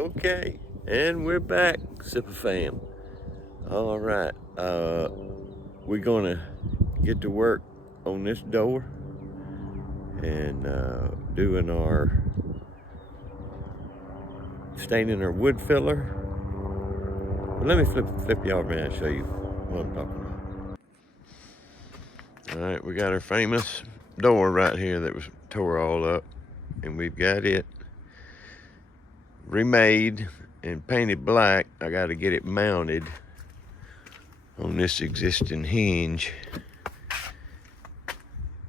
Okay, and we're back, Sipper fam. All right, we're gonna get to work on this door and doing our staining our wood filler. But let me flip you over and show you what I'm talking about. All right, we got our famous door right here that was tore all up, and we've got it remade and painted black. I got to get it mounted on this existing hinge,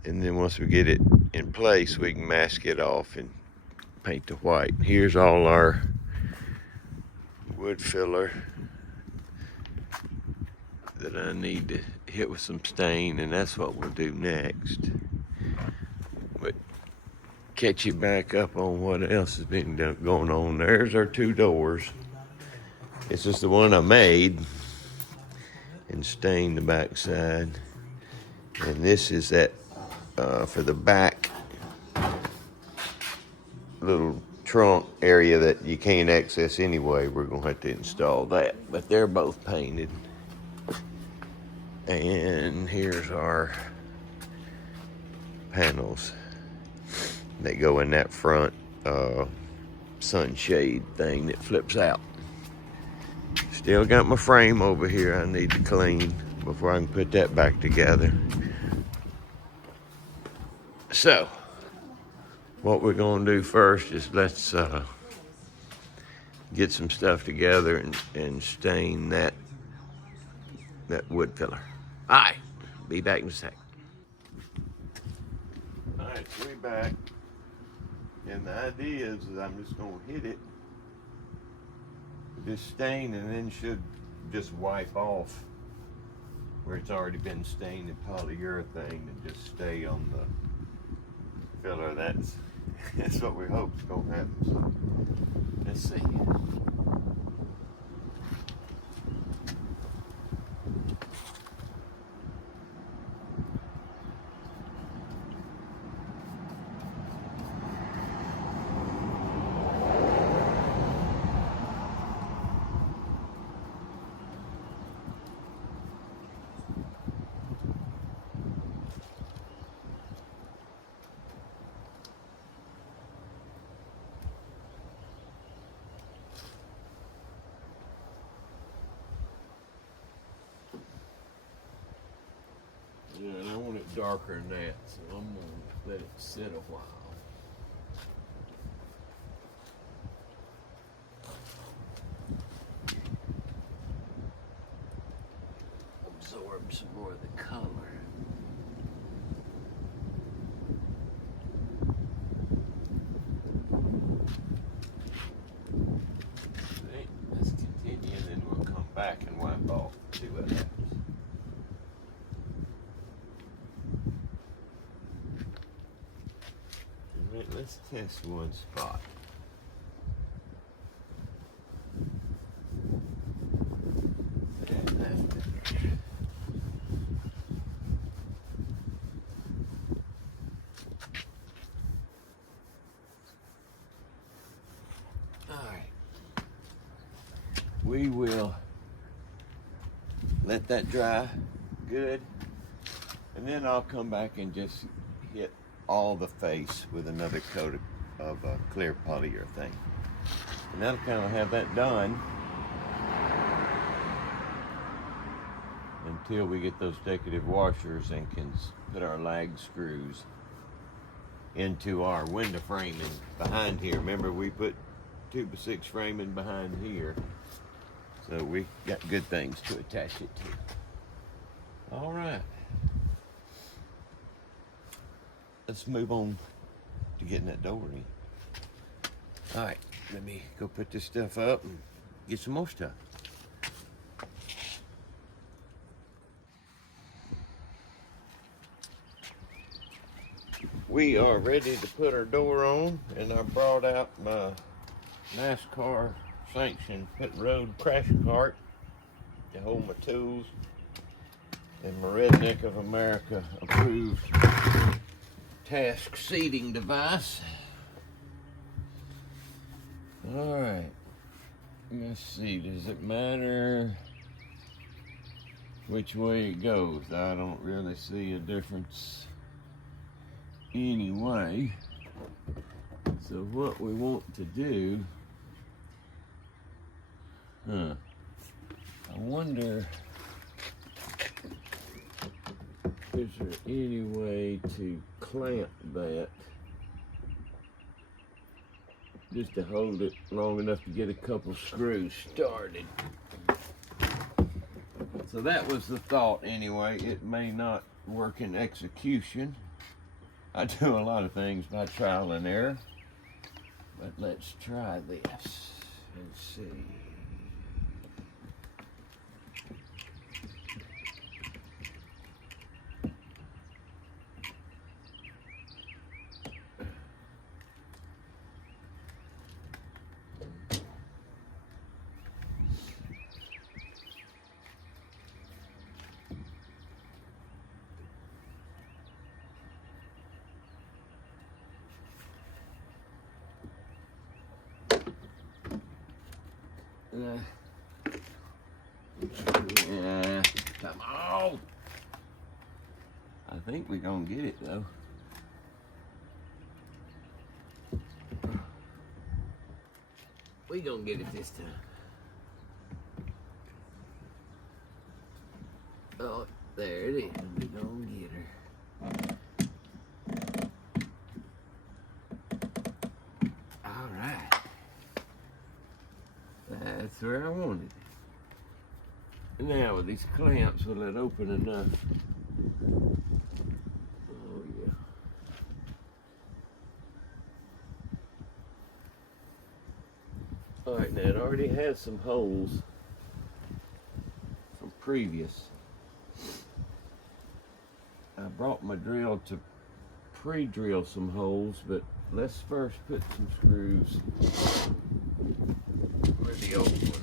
and then once we get it in place we can mask it off and paint the white. Here's all our wood filler that I need to hit with some stain, and that's what we'll do next. But catch you back up on what else has been going on. There's our two doors. This is the one I made and stained the back side, and this is that for the back little trunk area that you can't access anyway. We're gonna have to install that, but they're both painted. And here's our panels. They go in that front sunshade thing that flips out. Still got my frame over here I need to clean before I can put that back together. So what we're gonna do first is let's get some stuff together and stain that wood filler. All right, be back in a sec. All right, so we're back. And the idea is that I'm just gonna hit it with this stain, and then should just wipe off where it's already been stained in polyurethane and just stay on the filler. That's what we hope is gonna happen. So let's see. Yeah, and I want it darker than that, so I'm gonna let it sit a while. Absorb some more of the color. See, let's continue, and then we'll come back and wipe off and see what happens. Let's test one spot. Alright. We will let that dry good, and then I'll come back and just hit all the face with another coat of clear polyurethane. And that'll kind of have that done until we get those decorative washers and can put our lag screws into our window framing behind here. Remember, we put 2x6 framing behind here, so we got good things to attach it to. All right. Let's move on to getting that door in. All right, let me go put this stuff up and get some more stuff. We are ready to put our door on, and I brought out my NASCAR sanctioned pit road crash cart to hold my tools and my Redneck of America approved task seating device. All right, let's see, does it matter which way it goes? I don't really see a difference anyway. So what we want to do, I wonder, is there any way to clamp that just to hold it long enough to get a couple screws started? So that was the thought anyway. It may not work in execution. I do a lot of things by trial and error, but let's try this and see. Yeah, come on. I think we're gonna get it though. We gonna get it this time. Oh, there it is. We gonna get her. All right. That's where I wanted it. Now with these clamps, will it open enough? Oh yeah. All right, now it already has some holes from previous. I brought my drill to pre-drill some holes, but let's first put some screws where the old ones.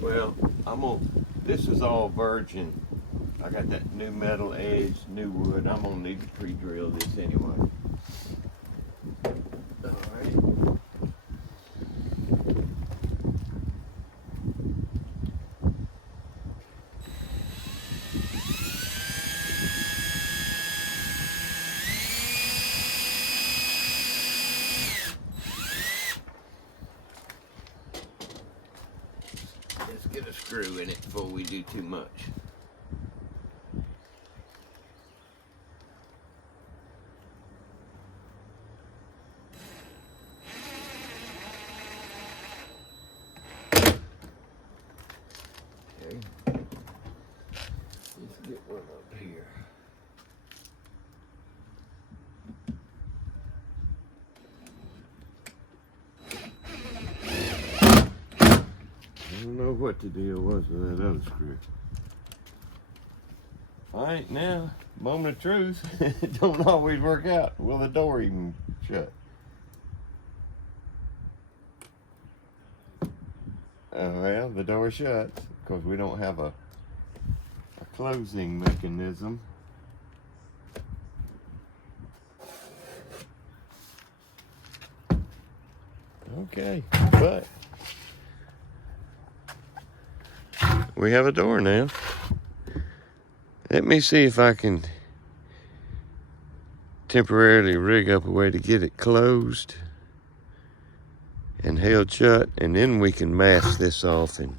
Well, this is all virgin. I got that new metal edge, new wood. I'm gonna need to pre-drill this anyway. All right. Let's get a screw in it before we do too much. Okay. Let's get one up here. I don't know what the deal was with that other screw. All right, now, moment of truth. It don't always work out. Will the door even shut? Well, the door shuts because we don't have a closing mechanism. Okay, but we have a door now. Let me see if I can temporarily rig up a way to get it closed and held shut, and then we can mask this off and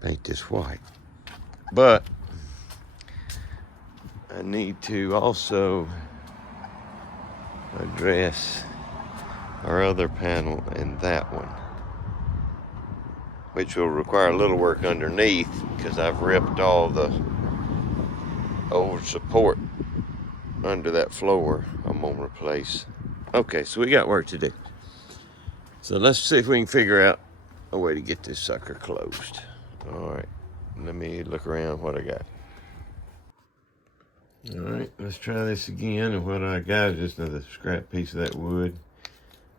paint this white. But I need to also address our other panel and that one, which will require a little work underneath because I've ripped all the old support under that floor. I'm gonna replace. Okay, so we got work to do. So let's see if we can figure out a way to get this sucker closed. All right, let me look around what I got. All right, let's try this again. And what I got is just another scrap piece of that wood.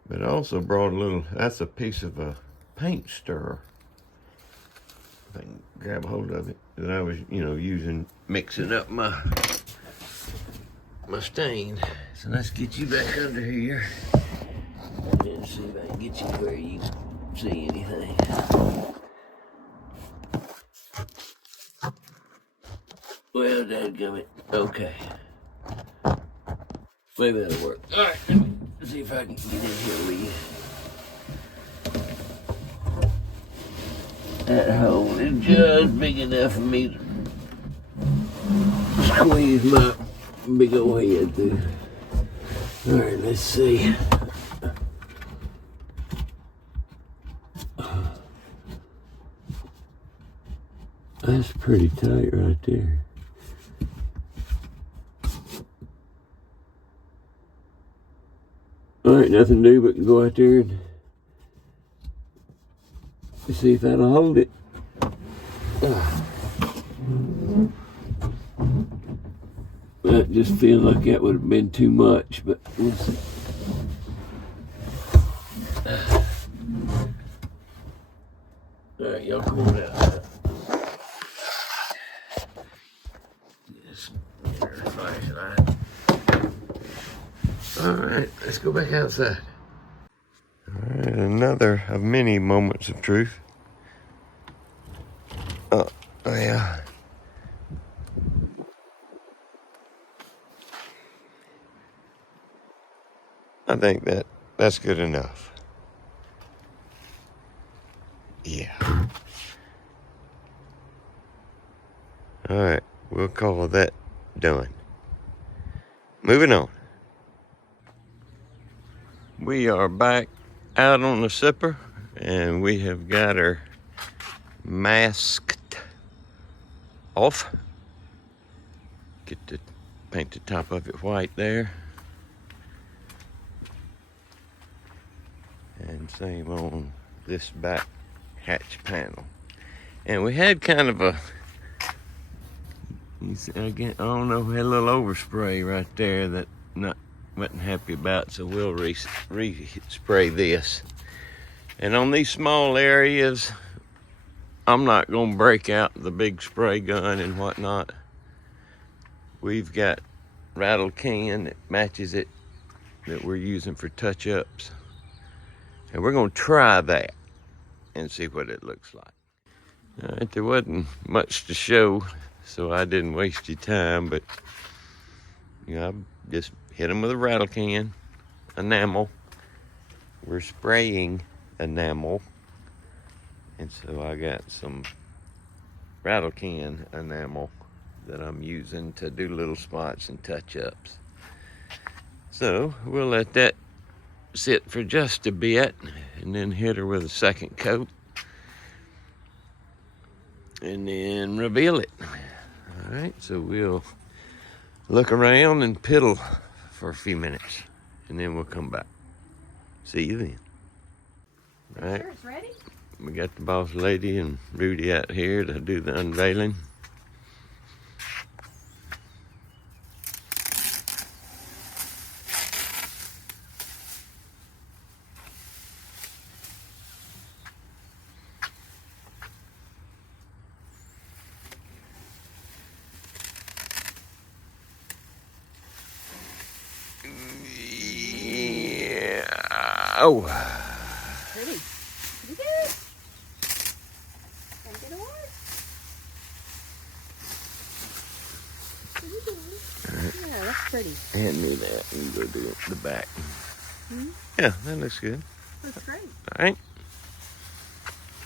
But I also brought a little, that's a piece of a paint stirrer. If I can grab a hold of it that I was, using, mixing up my stain. So let's get you back under here and see if I can get you where you see anything. Well, dadgummit. Okay. Maybe that'll work. All right, let's see if I can get in here with you. That hole is just big enough for me to squeeze my big old head through. All right, let's see. That's pretty tight right there. All right, nothing to do but go out there and see if that'll hold it. That just feels like that would have been too much, but we'll see. All right, y'all come on out. Just get our flashlight. All right, let's go back outside. All right, another of many moments of truth. Oh, yeah. I think that's good enough. Yeah. All right, we'll call that done. Moving on. We are back out on the sipper, and we have got her masked off. Paint the top of it white there. And same on this back hatch panel. And we had kind of a, again, I don't know, we had a little overspray right there that wasn't happy about, so we'll re-spray this. And on these small areas, I'm not gonna break out the big spray gun and whatnot. We've got rattle can that matches it that we're using for touch-ups. And we're gonna try that and see what it looks like. All right, there wasn't much to show, so I didn't waste your time, but I just hit them with a rattle can, enamel. We're spraying enamel, and so I got some rattle can enamel that I'm using to do little spots and touch-ups. So we'll let that sit for just a bit and then hit her with a second coat and then reveal it. All right, so we'll look around and piddle for a few minutes and then we'll come back. See you then. All right, sure it's ready? We got the boss lady and Rudy out here to do the unveiling. Oh. Pretty. Pretty good. Can't get it work. Pretty good. Yeah, that's pretty. Hand me that and go do the back. Mm-hmm. Yeah, that looks good. That's great. All right.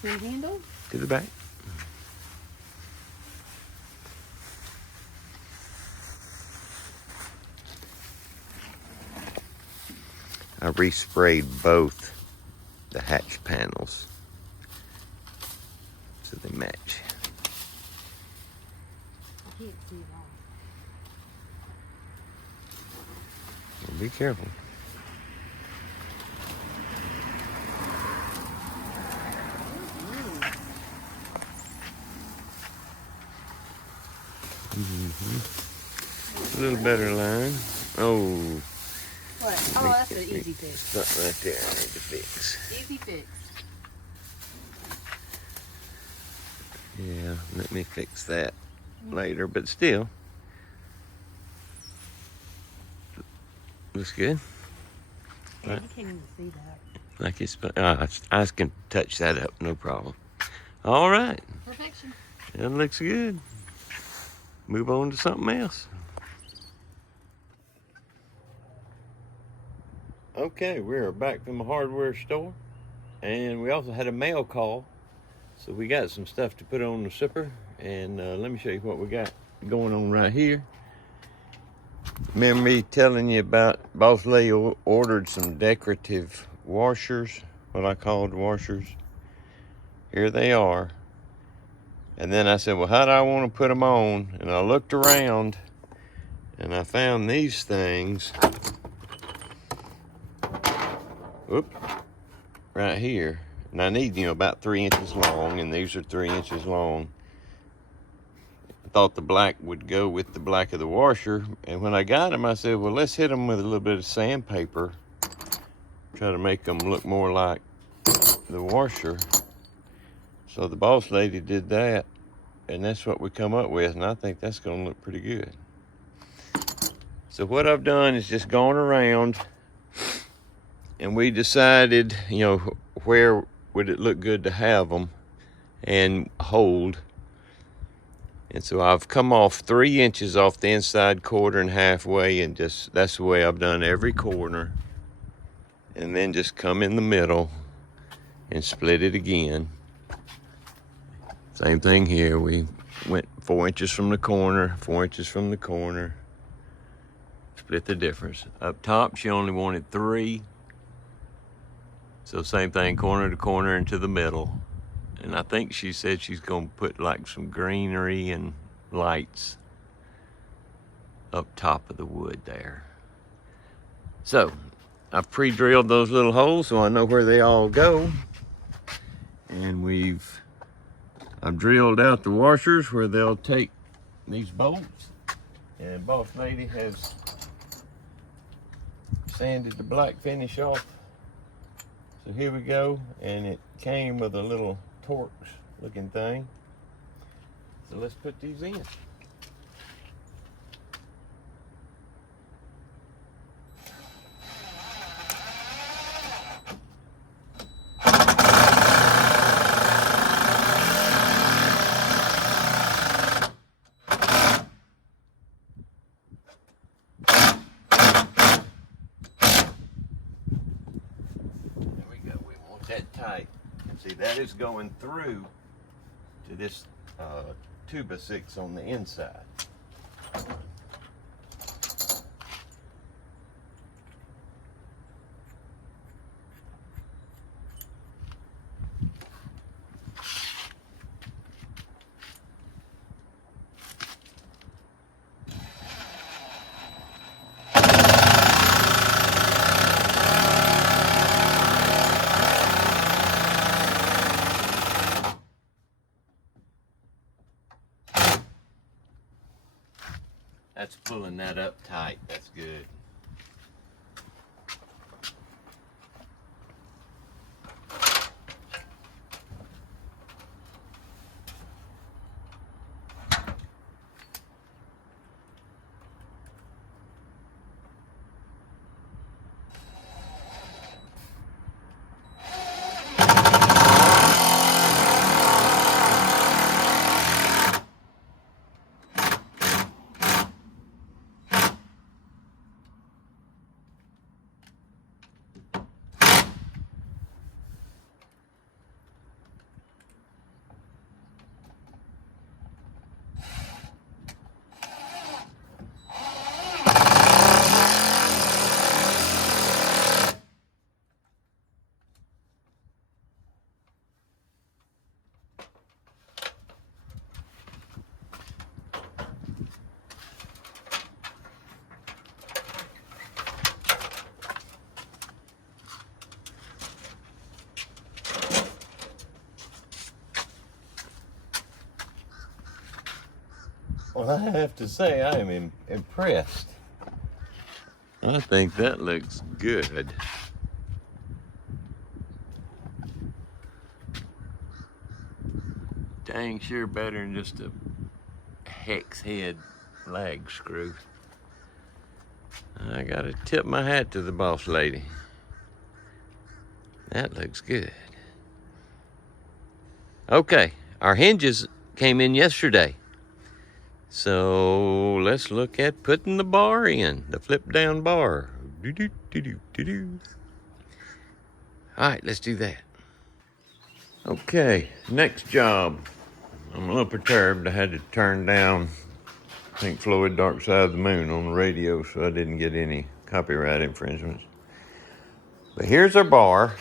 Can handle? To the back. I resprayed both the hatch panels so they match. I can't see that. Well, be careful. A little better line. Oh. What? Oh, that's an easy fix. Something right there I need to fix. Easy fix. Yeah, Yeah, let me fix that later, but still. Looks good. Yeah, you can't even see that. Like it's, I can touch that up, no problem. All right, Perfection. that looks good. Move on to something else. Okay, we're back from the hardware store, and we also had a mail call, so we got some stuff to put on the zipper, and let me show you what we got going on right here. Remember me telling you about Boss Lady ordered some decorative washers, what I called washers. Here they are. And then I said, well, how do I want to put them on? And I looked around and I found these things. Whoop, right here. And I need, about 3 inches long, and these are 3 inches long. I thought the black would go with the black of the washer. And when I got them, I said, well, let's hit them with a little bit of sandpaper. Try to make them look more like the washer. So the Boss Lady did that, and that's what we come up with, and I think that's gonna look pretty good. So what I've done is just gone around, and we decided, where would it look good to have them and hold. And so I've come off 3 inches off the inside quarter and halfway, and that's the way I've done every corner. And then just come in the middle and split it again. Same thing here. We went 4 inches from the corner, 4 inches from the corner. Split the difference. Up top, she only wanted 3. So same thing, corner to corner into the middle. And I think she said she's gonna put like some greenery and lights up top of the wood there. So I've pre-drilled those little holes so I know where they all go. And I've drilled out the washers where they'll take these bolts. And Boss Lady has sanded the black finish off. So here we go, and it came with a little Torx looking thing. So let's put these in. That tight. And see, that is going through to this 2x6 on the inside. That's pulling that up tight. That's good. Well, I have to say, I am impressed. I think that looks good. dang sure better than just a hex head lag screw. I gotta tip my hat to the boss lady. That looks good. Okay, our hinges came in yesterday. So let's look at putting the bar in, the flip down bar. Doo-doo-doo-doo-doo-doo. All right, let's do that. Okay, next job. I'm a little perturbed. I had to turn down Pink Floyd Dark Side of the Moon on the radio so I didn't get any copyright infringements. But here's our bar.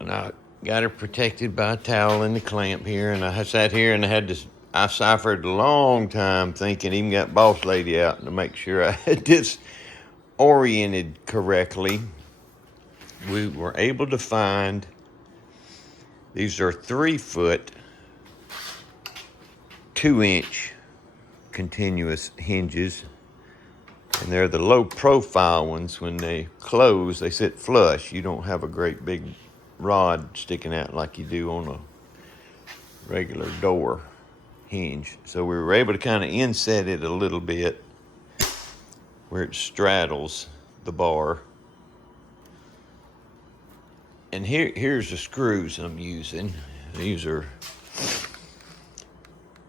And I got her protected by a towel and the clamp here. And I sat here and I ciphered a long time thinking, even got boss lady out to make sure I had this oriented correctly. We were able to find, these are 3 foot, 2-inch continuous hinges, and they're the low profile ones. When they close, they sit flush. You don't have a great big rod sticking out like you do on a regular door hinge. So we were able to kind of inset it a little bit where it straddles the bar. And here's the screws I'm using. These are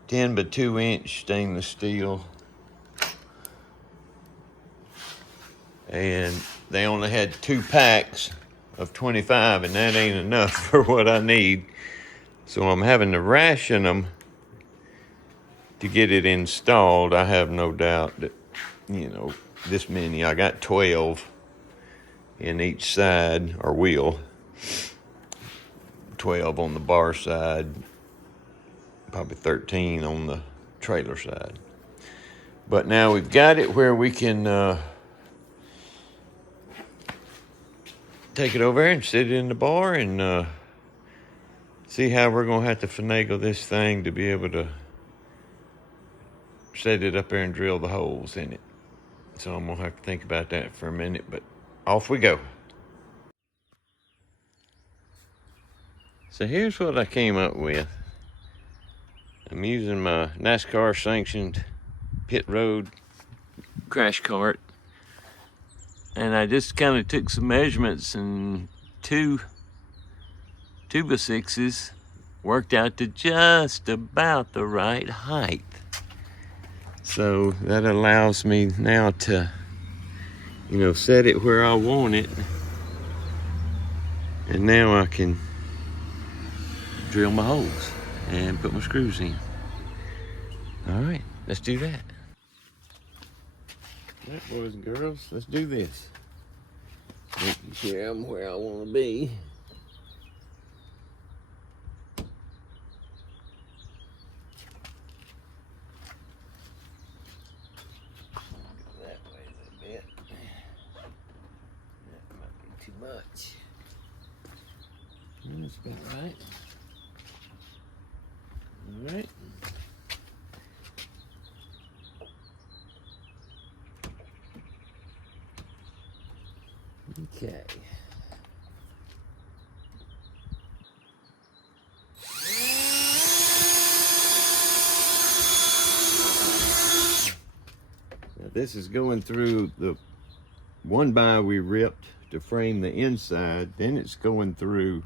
10 by 2 inch stainless steel. And they only had 2 packs of 25, and that ain't enough for what I need. So I'm having to ration them to get it installed. I have no doubt that, this many. I got 12 in each side or wheel. 12 on the bar side, probably 13 on the trailer side. But now we've got it where we can take it over and sit it in the bar and see how we're going to have to finagle this thing to be able to set it up there and drill the holes in it. So I'm going to have to think about that for a minute, but off we go. So here's what I came up with. I'm using my NASCAR sanctioned pit road crash cart. And I just kind of took some measurements, and 2 2x6s worked out to just about the right height. So that allows me now to, set it where I want it. And now I can drill my holes and put my screws in. All right, let's do that. All right, boys and girls, let's do this. Making sure I'm where I want to be. That way a little bit. That might be too much. That's about right. All right. Okay. Now this is going through the 1x we ripped to frame the inside, then it's going through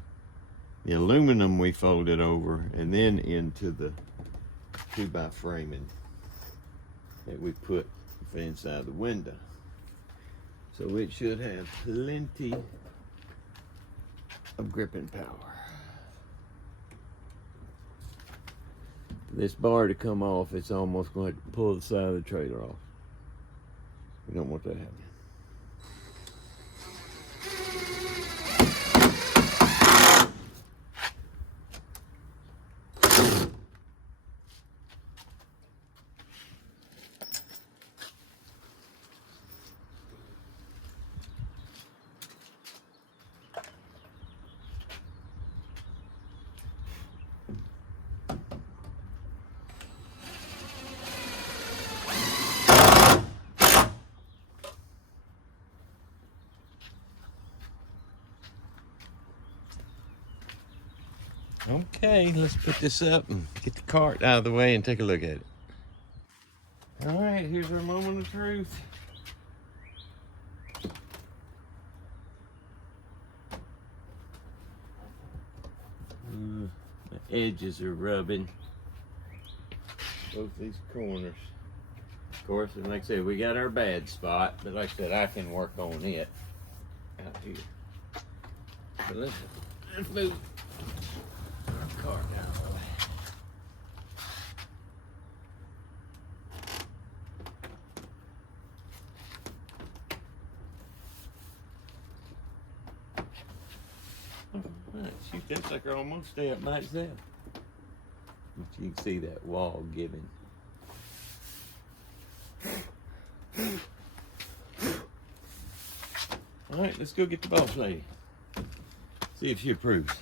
the aluminum we folded over, and then into the 2x framing that we put for inside the window. So it should have plenty of gripping power. For this bar to come off, it's almost going to pull the side of the trailer off. We don't want that happening. Okay, let's put this up and get the cart out of the way and take a look at it. All right, here's our moment of truth. The edges are rubbing. Both these corners. Of course, and like I said, we got our bad spot, but like I said, I can work on it out here. So let's move our cart out of the way. Alright, shoot, that sucker almost stay up by itself. But you can see that wall giving. Alright, let's go get the boss lady. See if she approves.